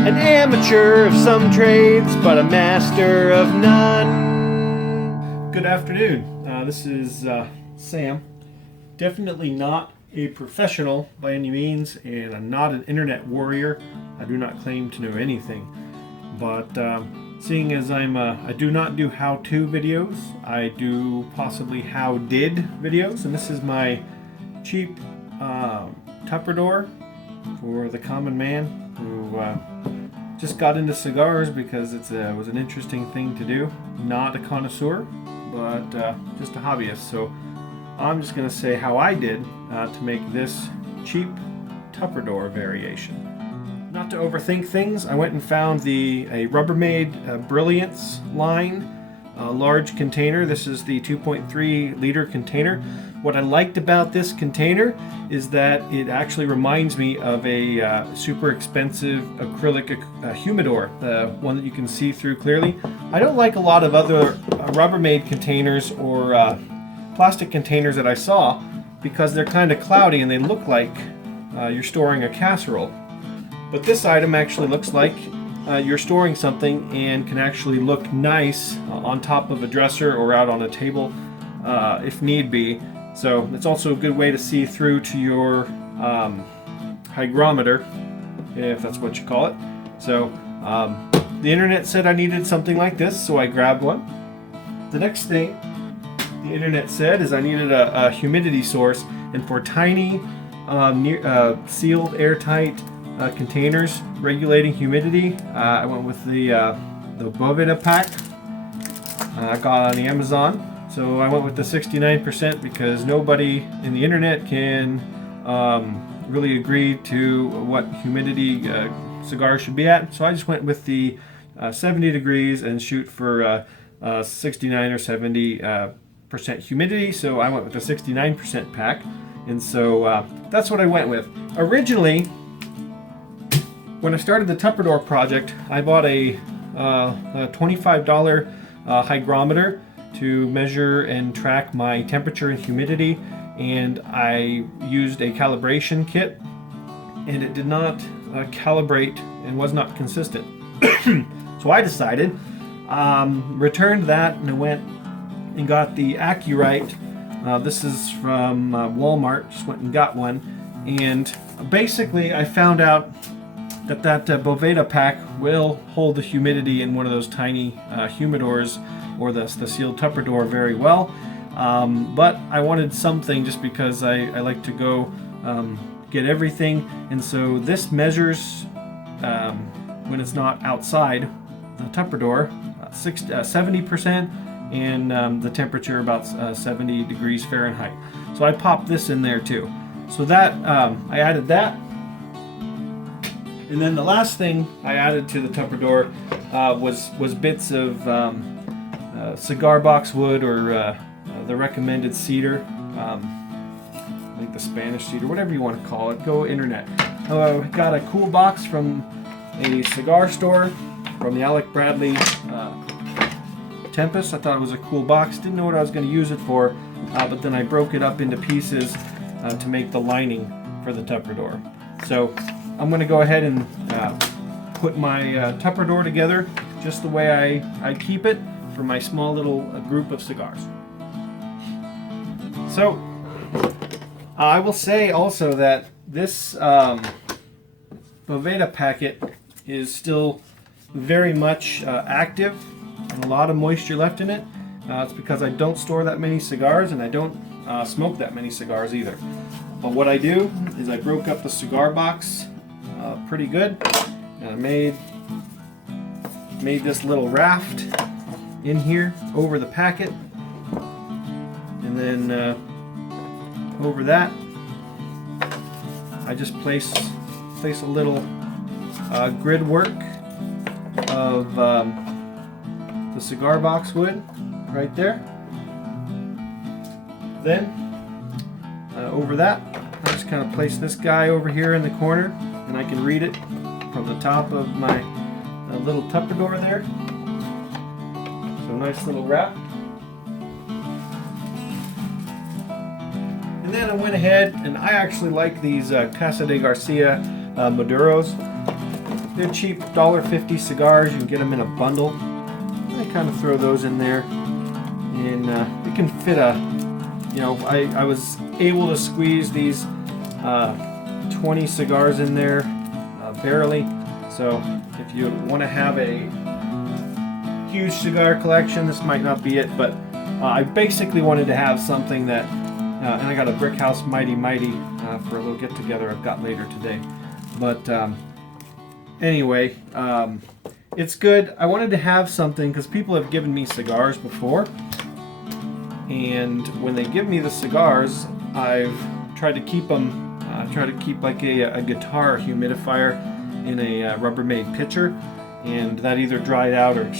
An amateur of some trades, but a master of none. Good afternoon. This is Sam. Definitely not a professional by any means, and I'm not an internet warrior. I do not claim to know anything. But seeing as I do not do how-to videos, I do possibly how-did videos, and this is my cheap Tupperdor for the common man who just got into cigars because it was an interesting thing to do. Not a connoisseur, but just a hobbyist. So I'm just going to say how I did to make this cheap Tupperdor variation. Not to overthink things, I went and found a Rubbermaid Brilliance line, large container. This is the 2.3 liter container. What I liked about this container is that it actually reminds me of a super expensive acrylic humidor, the one that you can see through clearly. I don't like a lot of other Rubbermaid containers or plastic containers that I saw because they're kind of cloudy and they look like you're storing a casserole. But this item actually looks like you're storing something and can actually look nice on top of a dresser or out on a table if need be. So it's also a good way to see through to your hygrometer, if that's what you call it. So the internet said I needed something like this, so I grabbed one. The next thing the internet said is I needed a humidity source, and for tiny sealed airtight containers regulating humidity, I went with the Boveda pack I got on the Amazon. So I went with the 69% because nobody in the internet can really agree to what humidity cigars should be at. So I just went with the 70 degrees and shoot for 69 or 70% humidity. So I went with the 69% pack. And so that's what I went with. Originally, when I started the Tupperdor project, I bought a $25 hygrometer to measure and track my temperature and humidity, and I used a calibration kit, and it did not calibrate and was not consistent. So I decided, returned that, and I went and got the Accurite. This is from Walmart, just went and got one, and basically I found out that Boveda pack will hold the humidity in one of those tiny humidors or the sealed Tupperdor very well, but I wanted something just because I like to go get everything, and so this measures when it's not outside the Tupperdor 70% and the temperature about 70 degrees Fahrenheit. So I popped this in there too. So that I added that. And then the last thing I added to the Tupperdor was bits of cigar box wood or the recommended cedar, like the Spanish cedar, whatever you want to call it. Go internet. I got a cool box from a cigar store from the Alec Bradley Tempest. I thought it was a cool box. Didn't know what I was going to use it for, but then I broke it up into pieces to make the lining for the Tupperdor. So I'm going to go ahead and put my Tupperdor together just the way I keep it for my small little group of cigars. So I will say also that this Boveda packet is still very much active and a lot of moisture left in it. It's because I don't store that many cigars and I don't smoke that many cigars either. But what I do is I broke up the cigar box pretty good, and I made this little raft in here over the packet, and then over that I just place a little grid work of the cigar box wood right there. Then over that I just kind of place this guy over here in the corner, and I can read it from the top of my little Tupperdor there. So nice little wrap. And then I went ahead and I actually like these Casa de Garcia Maduros. they're cheap $1.50 cigars. You can get them in a bundle. I kind of throw those in there, and it can fit a, you know, I was able to squeeze these 20 cigars in there barely. So if you want to have a huge cigar collection, this might not be it, but I basically wanted to have something that, and I got a Brick House Mighty for a little get together I've got later today. But anyway, it's good. I wanted to have something because people have given me cigars before, and when they give me the cigars, I've tried to keep them. Try to keep like a guitar humidifier in a Rubbermaid pitcher, and that either dried out or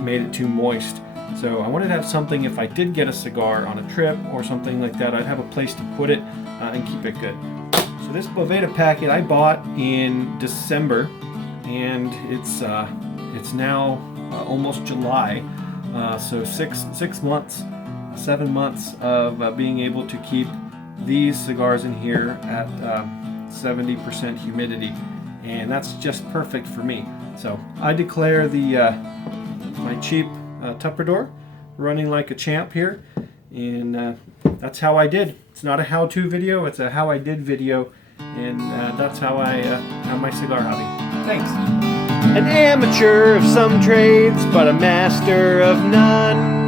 made it too moist. So I wanted to have something, if I did get a cigar on a trip or something like that, I'd have a place to put it and keep it good. So this Boveda packet I bought in December, and it's now almost July. So 7 months of being able to keep these cigars in here at 70% humidity, and that's just perfect for me. So I declare my cheap Tupperdor running like a champ here, and that's how I did. It's not a how-to video, it's a how I did video, and that's how I have my cigar hobby. Thanks. An amateur of some trades, but a master of none.